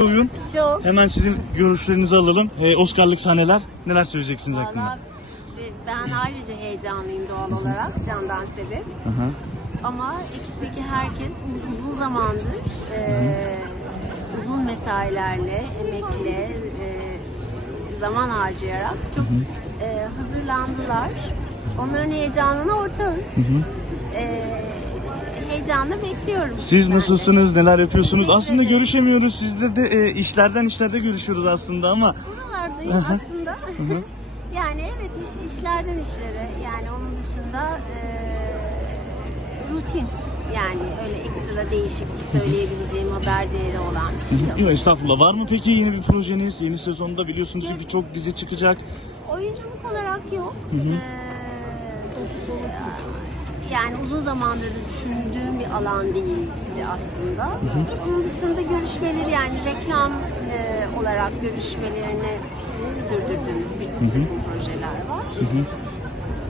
oyun. Çok. Hemen sizin görüşlerinizi alalım. Ee, Oscar'lık sahneler. Neler söyleyeceksiniz hakkında? Valla ben ayrıca heyecanlıyım doğal olarak Candan. Hı hı. Ama ekipteki herkes uzun zamandır e, uzun mesailerle, emekle, e, zaman harcayarak çok e, hazırlandılar. Onların heyecanına ortağız. E, heyecanla bekliyorum. Siz de. nasılsınız? Neler yapıyorsunuz? Teşekkür Aslında ederim. görüşemiyoruz. Sizle de e, işlerden işlerde görüşüyoruz aslında ama Buralardayım aslında. yani evet iş, işlerden işlere yani onun dışında e, rutin yani öyle ekstra değişik söyleyebileceğim haber değeri olan bir şey yok. Yok estağfurullah. Var mı peki yeni bir projeniz? Yeni sezonda biliyorsunuz ki birçok dizi çıkacak. Oyunculuk olarak yok. Ee, yani uzun zamandır düşündüğüm bir alan değildi aslında. Onun dışında görüşmeleri yani reklam e, olarak görüşmelerini sürdürdüğümüz bir takım projeler var.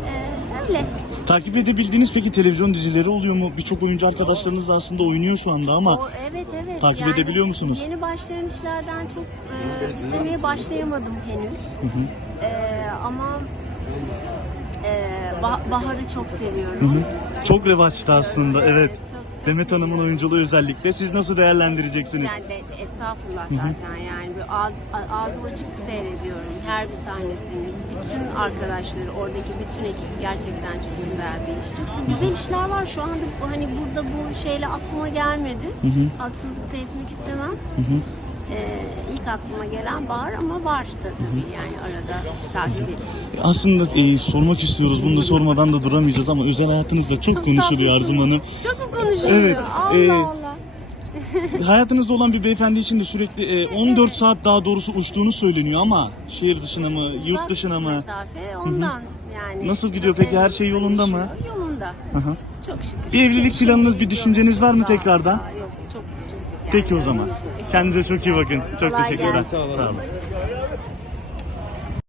Ee, öyle. Takip edebildiğiniz peki televizyon dizileri oluyor mu? Birçok oyuncu arkadaşlarınız da aslında oynuyor şu anda ama O, evet evet. Takip edebiliyor musunuz? Yeni başlayan işlerden çok e, izlemeye başlayamadım henüz. E, ama e, Bah- Bahar'ı çok seviyorum. çok revaçta aslında evet. çok, çok. Demet Hanım'ın oyunculuğu özellikle. Siz nasıl değerlendireceksiniz? Yani de, estağfurullah zaten yani bir ağız, a- ağzım açık seyrediyorum her bir sahnesini. Bütün arkadaşları, oradaki bütün ekip gerçekten çok güzel bir iş. Da güzel işler var şu anda hani burada bu şeyle aklıma gelmedi. Haksızlık da etmek istemem. Ee, ilk aklıma gelen Bahar ama var da tabii yani arada takip ettiğim. Aslında e, sormak istiyoruz. Bunu da sormadan da duramayacağız ama özel hayatınızda çok konuşuluyor Arzum Hanım. Çok mu konuşuluyor? Evet, Allah e, Allah. Hayatınızda olan bir beyefendi için de sürekli e, 14 saat daha doğrusu uçtuğunu söyleniyor ama şehir dışına mı, yurt Uzak dışına mı? Mesafe ondan yani. Nasıl gidiyor peki? Her şey yolunda mı? Yolunda. Hı hı. Çok şükür. Bir evlilik planınız, bir düşünceniz var mı tekrardan? daha Yok çok çok. yani Peki o zaman. Kendinize çok iyi bakın. Çok teşekkürler. Sağ olun.